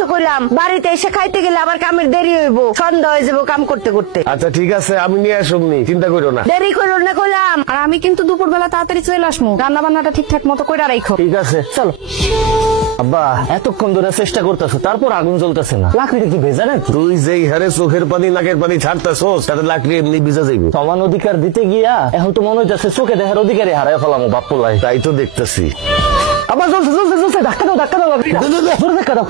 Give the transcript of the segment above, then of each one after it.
অবশ্য কইলাম বাড়িতে এসে খাইতে গেলে আবার কামের দেরি হইব, সন্ধ্যা হয়ে যাবো কাম করতে করতে। আচ্ছা ঠিক আছে, আমি নিয়ে আসুমনি, চিন্তা করো না। দেরি করো না কইলাম। আর আমি কিন্তু দুপুর বেলা তাড়াতাড়ি চলে আসবো, রান্না বান্নাটা ঠিকঠাক মতো করে রাখো। ঠিক আছে চলো। আব্বা এতক্ষণ ধরে চেষ্টা করতেছো, তারপর আগুন জ্বলতেছে না। লাকড়িটা কি ভেজা নাকি? তুই যেই হারে চোখের পানি নাকের পানি ছাড়তেছস তাতে লাকড়ি এমনি ভিজা যাইব। সমান অধিকার দিতে গিয়া এখন তো মনে হইতেছে চোখে দেখার অধিকারই হারাই ফেলামো বাপ্পলাই। তাই তো দেখতেছি। আবার জ্বলছে জ্বলছে জ্বলছে, ধাক্কা দাও ধাক্কা দাও, জোরে ধাক্কা দাও।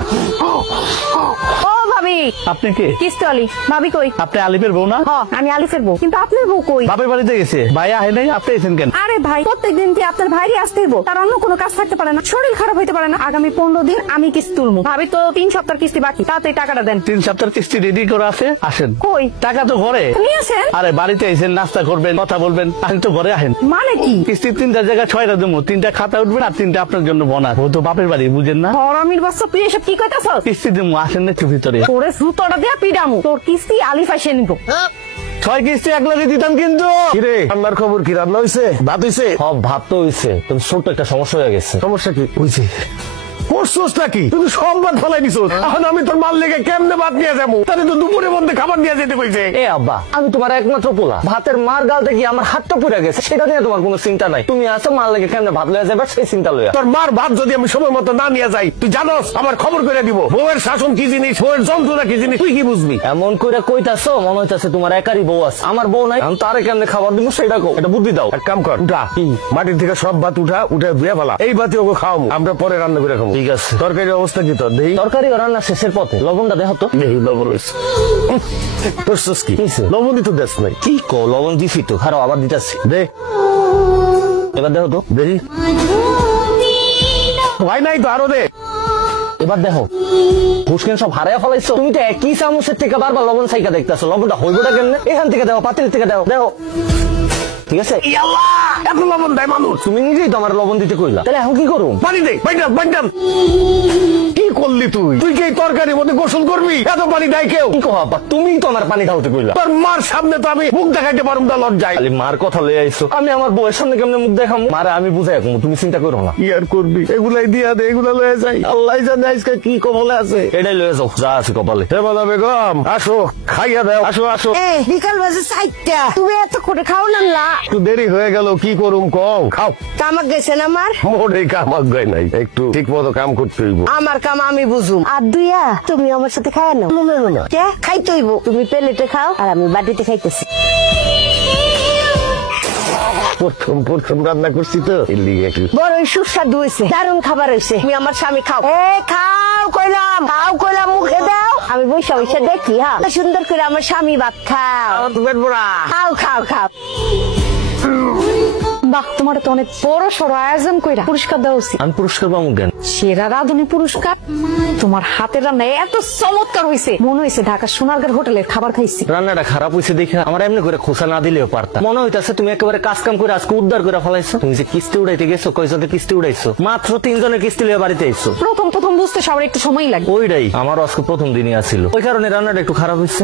ও ভাবি, আপনি কে? কিস্তি আলি। ভাবি কই? আপনি আলিফের বউ না? আমি আলিফের বউ, কিন্তু আপনার বউ কই? বাপের বাড়িতে গেছে। ভাই আহে নাই, আপনি এসেছেন কেন? আরে ভাই, প্রত্যেকদিন কি আপনার ভাইরই আসতে হইব? তার অন্য কোনো কাজ থাকতে পারে না, শরীর খারাপ হইতে পারে না? আগামী 15 দিন আমি কিস্তি তুলবো। ভাবি তো 3 সপ্তাহ কিস্তি বাকি, তাড়াতাড়ি টাকাটা দেন। 3 সপ্তাহের কিস্তি রেডি করে আছে, আসেন। কই টাকা তো ঘরে নিয়ে আসেন। আরে বাড়িতে এসেছেন, নাস্তা করবেন, কথা বলবেন, আসেন তো ঘরে আহেন। মানে কি? কিস্তি 3টা জায়গায় 6টা দেবো, 3টা খাতা উঠবেন আর 3টা আপনার জন্য বোনাস। ও তো বাপের বাড়ি, বুঝেন না? হরামির বাচ্চা, তুই এসব কি কইতাছস? কিস্তি দেবো, আসেন না একটু ভিতরে। তোরে জুতোটা দিয়া পিডামু, তোর কিস্তি আলিফ এসে নিব। 6 কিস্তি একলাগে দিতাম কিন্তু। কিরে রান্নার খবর কি? রান্না হইছে? ভাত হইছে? সব ভাত তো হইছে, তবে ছোট্ট একটা সমস্যা হয়ে গেছে। সমস্যা কি হইছে করছোস নাকি? তুই সব ভাত ফেলাই দিছোস। এখন আমি তোর মাল লেগে কেমনে ভাত নিয়ে যাবো? তাহলে তো দুপুরের মধ্যে খাবার নিয়ে যেতে কইছে। এ আব্বা, আমি তোমার একমাত্র পোলা, ভাতের মার গালতে গিয়ে আমার হাতটা পুড়ে গেছে, সেটা নিয়ে তোমার কোনো চিন্তা নাই। তুমি আসো মাল লেগে কেমনে ভাত লয়ে যাবে সেই চিন্তা লইয়া। তোর মার ভাত যদি আমি সময় মতো না নিয়ে যাই, তুই জানোস আমার খবর করে দিব। বউয়ের শাসন কি জিনিস, বউয়ের যন্ত্রণা কি জিনিস, তুই কি বুঝবি? এমন করে কইতাছো মনে হইতাছে তোমার একারই বউ আছে, আমার বউ নাই। আমি তারে কেমনে খাবার দিব সেটা কও, এটা বুদ্ধি দাও। এক কাম কর, উঠা মাটির থেকে সব ভাত উঠে ধুয়ে ফেলা। এই ভাতে ওকে খাওয়াবো, আমরা পরে রান্না করে খাবো। ঠিক আছে। তরকারি অবস্থা কি তোর? দেই তরকারি রান্না শেষের পথে, লবণটা দেখো তো। দেই লবণ হয়েছে। করছিস কি? লবণ তো দেশ নাই। কি কো, লবণ দিছি তো, খারাপ আবার দিতাছি। দে এবার দেখো তো। দেখি হয় নাই তো, আরো দে। এবার দেখো, ফুসকেন সব হারাইয়া ফেলাইছো। তুমি তো একই চামচের থেকে বারবার লবণ সাইকা দেখতেছো, লবণটা হইবটা কেমনে? এখান থেকে দেখো, পাতিল থেকে দেখো, দেখো ঠিক আছে। এত লবণ দেয় মানুষ? তুমি নিজেই তো আমার লবণ দিতে কইলা, তাহলে এখন কি করুম? পানি দে, বাইটাম। কি করলি তুই? তুই কি এই তরকারির মধ্যে গোসল করবি? এত পানি দেয় কেউ? কি কো আব্বা, তুমিই তো আমার পানি ঢালতে কইলা। তোর মার সামনে তো আমি মুখ দেখাইতে পারুম না, লজ্জায়। খালি মার কথা লয়ে আইছো, আমি আমার বউয়ের সামনে কেমনে মুখ দেখামু? মারে আমি বুঝাই রাখবো, তুমি চিন্তা করো না। কি আর করবি? এগুলাই দিয়া দে, এগুলা লয়ে যাই। আল্লাহ জানে আজকে কি কপালে আছে। এটাই লয়ে যাও, যা আছে কপালে। হে বালা বেগম, আসো, খাইয়া দাও, আসো আসো। বিকাল বাজে 4টা, তুমি এত করে খাও না? একটু দেরি হয়ে গেল, কি করুম কও? খাও। কামাক গেছেন আমার? মোটেই কামাক গায় নাই, একটু ঠিক মতো কাম করতে হইব। আমার কাম আমি বুঝুম। আর দুইয়া তুমি আমার সাথে খায় না? কে খাইতে হইব? তুমি প্লেটে খাও আর আমি বাটিতে খাইতেছি। প্রথম রান্না করছি তো, এর লিগে একটু বড় সুস্বাদু হয়েছে, দারুণ খাবার হয়েছে। তুমি আমার স্বামী খাও। খাও কইলাম, মুখে দাও। আমি বৈশা দেখি। হ্যাঁ, সুন্দর করে আমার স্বামী ভাত খাও। খাও। বাহ, তোমার তো অনেক বড় সড় আয়োজন কইরা পুরস্কার দেওয়া উচিত। আমি পুরস্কার পাবো কেন? সেরা রাঁধুনি পুরস্কার। তোমার হাতের রান্না এত চমৎকার হয়েছে, মনে হয়েছে ঢাকা সোনারগাঁর হোটেলের খাবার খাইছি। রান্নাটা খারাপ হয়েছে দেখে আমার এমনি করে খোসা না দিলেও পারতাম। মনে হইতাছে তুমি একেবারে কাজ কাম করে আজকে উদ্ধার করে ফেলাইছো। তুমি যে কিস্তি উড়াইতে গেছো, কয়জনের কিস্তি উড়াইছো? মাত্র 3 জনের কিস্তি লিয়ে বাড়িতে আইছো। প্রথম বুঝতে সবার একটু সময় লাগে। ওইটাই আমারও আজকে প্রথম দিনই আছিল, ওই কারণে রান্নাটা একটু খারাপ হয়েছে।